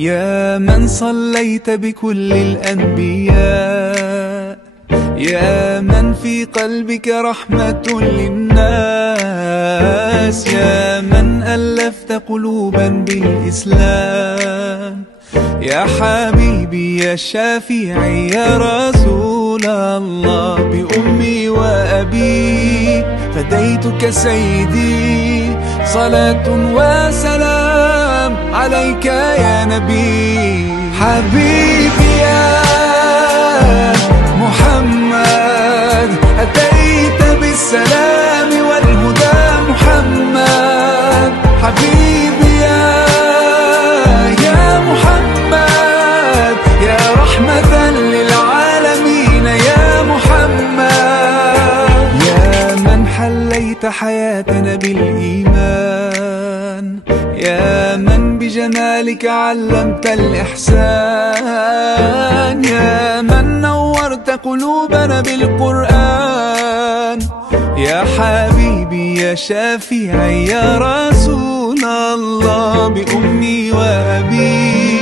يا من صليت بكل الأنبياء، يا من في قلبك رحمة للناس، يا من ألفت قلوبا بالإسلام، يا حبيبي يا شافعي يا رسول الله، بأمي وأبي فديتك سيدي، صلاة وسلام عليك يا نبي. حبيبي يا محمد أتيت بالسلام والهدى محمد، حبيبي يا محمد يا رحمة للعالمين يا محمد، يا من حليت حياتنا بالإيمان، يا من بجمالك علمت الإحسان، يا من نورت قلوبنا بالقرآن، يا حبيبي يا شافعي يا رسول الله، بأمي وأبي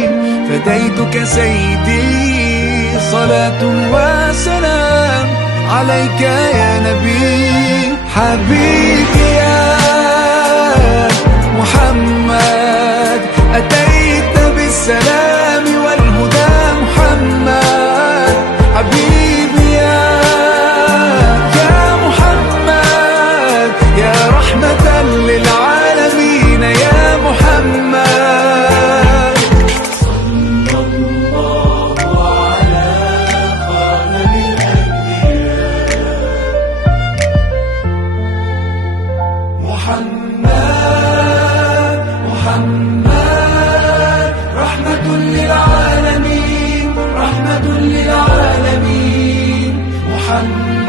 فديتك سيدي، صلاة وسلام عليك يا نبي. حبيبي يا محمد أتيت بالسلام والهدى محمد، حبيبي يا محمد يا رحمة للعالمين يا محمد. صلى الله على خاتم الأنبياء محمد، محمد رحمة للعالمين، رحمة للعالمين، محمد،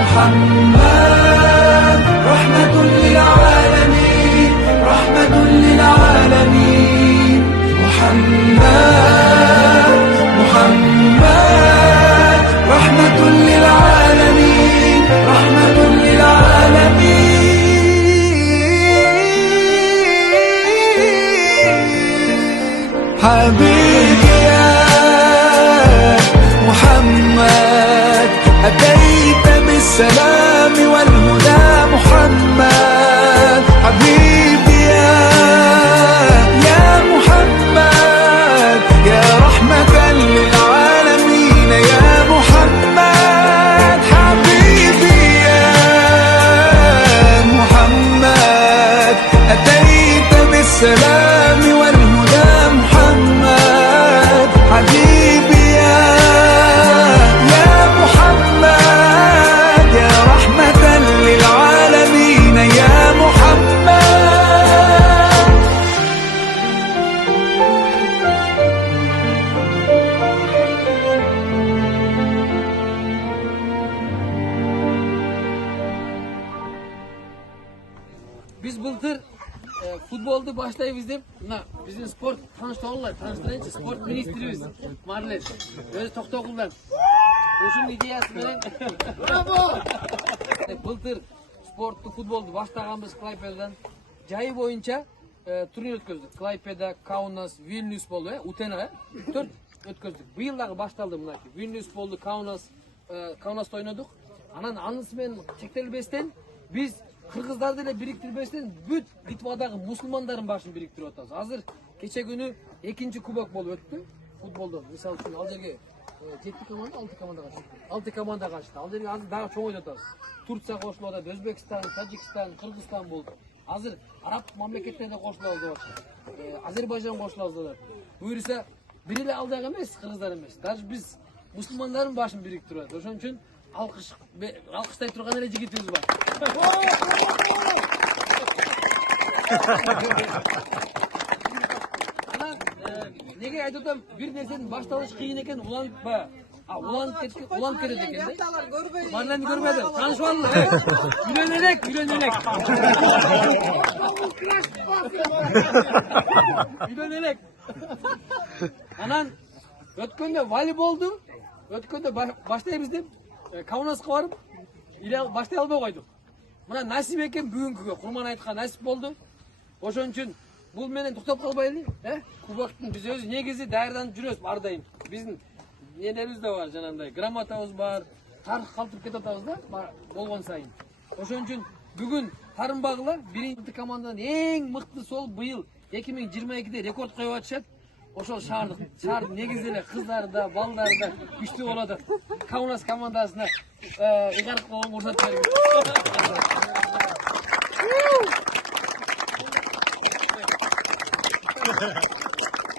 محمد رحمة للعالمين، رحمة للعالمين، محمد، محمد رحمة للعالمين، رحمة للعالمين. حبيبي يا محمد أتيت بالسلام والهدى محمد، حبيبي يا محمد يا رحمة للعالمين يا محمد، حبيبي يا محمد أتيت بالسلام والهدى محمد، حبيبي يا محمد يا رحمة للعالمين يا محمد. Biz былтыр futboldu başlayız dep, mına bizim sport tanıştırırlar, tanıştırınca sport ministrimiz Marlen, özü Toktogul'dan. Oşun ideyası menen. Bravo! Былтыр sporttu, futboldu başlaganбыз Клайпедадан. Жайы боюнча турнир өткөздүк. Клайпеда, Каунас, Вильнюс болду, Утена, 4 өткөздүк. Быйыл дагы башталды мынакей. Вильнюс болду, Каунаста ойнодук. Анан анысы менен чектелбестен биз кыргыздарды эле бириктирбестен бүт Литвадагы мусулмандардын башын бириктирип атабыз. Азыр кече күнү экинчи кубок болуп өттү. Футболдон мисалы үчүн ал жерге 7 команда, 6 команда качты. 6 команда качты. Ал жерге азыр дагы чоң ойнотабыз. Турция кошулуп атат, Өзбекстан, Тажикстан, Кыргызстан болду. Азыр араб мамлекеттер да кошулабыз деп атышат. Азербайжан кошулабыз деп атат. Буюрса бир эле ал жагы эмес, кыргыздар эмес. Даже биз мусулмандардын башын бириктирип атат. Ошон үчүн алкыштай турган эле жигитибиз бар. Анан неге айтып атам, бир нерсенин башталыш кыйын экен, улантпа. Уланып кетет экен да. Марлени көрбөдү. Таанышып алдым. Үйрөнөлүк. Үйрөнөлүк. Анан өткөндө волейболду, өткөндө баштайбыз деп Каунаска барып, баштай албай койдук. Мына насип экен бүгүнкүгө, Курман айткан насип болду. Ошон үчүн Бул менен токтоп калбайлы, Кубоктун биз өзү негизи даярданып жүрөбүз ар дайым. Биздин нелерибиз да бар, жанагындай грамотабыз бар, тарых калтырып кетип атабыз да болгон сайын. Ошон үчүн бүгүн Тарымбагыла биринчи команданын эң мыктысы болуп быйыл 2022-де рекорд коюп атышат. Ошол шаардын негизи эле кыздары да, балдары да күчтүү болуп атат. Каунас командасына ыйгарып койгон уруксат бериңиз.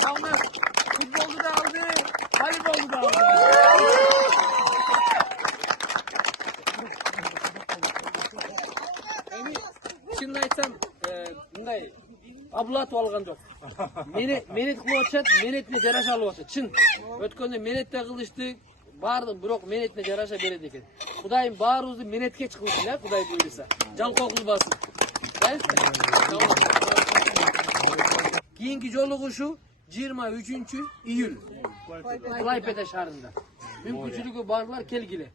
Каунас футболду да алды, волейболду да алды. Чынын айтсам, мындай аблатып алган жок. Менет кылып атышат, менетине жараша алып атышат. Чын. Өткөндө менетте кылышты, баардык бирок менетине жараша берет экен. Кудайым баарыбызды менетке кылсын, Кудай буйруса. Жалкоо кылбасын. Кийинки жолугушуу 23-июль. Клайпеда шаарында. Мүмкүнчүлүгү барлар келгиле.